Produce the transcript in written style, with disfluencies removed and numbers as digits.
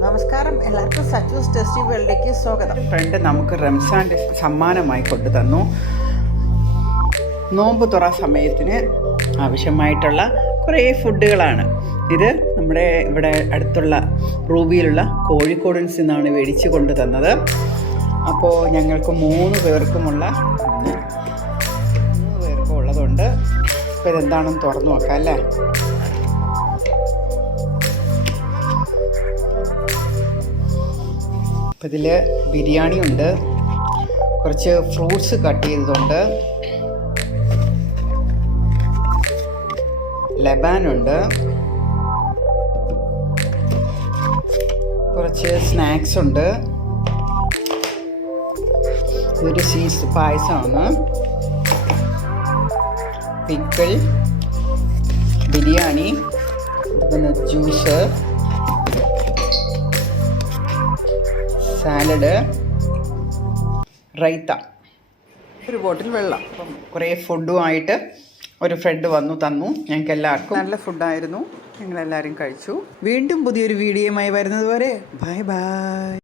നമസ്കാരം, എല്ലാവർക്കും സച്ചൂസ് ടെസ്റ്റി വേൾഡിലേക്ക് സ്വാഗതം. ഫ്രണ്ട് നമുക്ക് റംസാൻ്റെ സമ്മാനമായി കൊണ്ടു തന്നു. നോമ്പ് തുറ സമയത്തിന് ആവശ്യമായിട്ടുള്ള കുറേ ഫുഡുകളാണ് ഇത്. നമ്മുടെ ഇവിടെ അടുത്തുള്ള റൂബിയിലുള്ള കോഴിക്കോടൻസിൽ നിന്നാണ് മേടിച്ച് കൊണ്ടു തന്നത്. അപ്പോൾ ഞങ്ങൾക്ക് 3 പേർക്കും ഉള്ളതുകൊണ്ട് ഇപ്പോൾ ഇതെന്താണെന്ന് തുറന്നു നോക്കാം അല്ലേ. അപ്പം ഇതിൽ ബിരിയാണി ഉണ്ട്, കുറച്ച് ഫ്രൂട്ട്സ് കട്ട് ചെയ്തതുണ്ട്, ലബാനുണ്ട്, കുറച്ച് സ്നാക്സ് ഉണ്ട്, ഇതൊരു സീസ് പായസമാണ്, പിക്കിൾ, ബിരിയാണി, പിന്നെ ജ്യൂസ്, സാലഡ്, റൈത്ത, ഒരു ബോട്ടിൽ വെള്ളം. അപ്പം കുറേ ഫുഡുമായിട്ട് ഒരു ഫ്രണ്ട് വന്നു തന്നു. ഞങ്ങൾക്ക് എല്ലാവർക്കും നല്ല ഫുഡായിരുന്നു. ഞങ്ങളെല്ലാവരും കഴിച്ചു. വീണ്ടും പുതിയൊരു വീഡിയോയുമായി വരുന്നത് വരെ ബൈ ബൈ.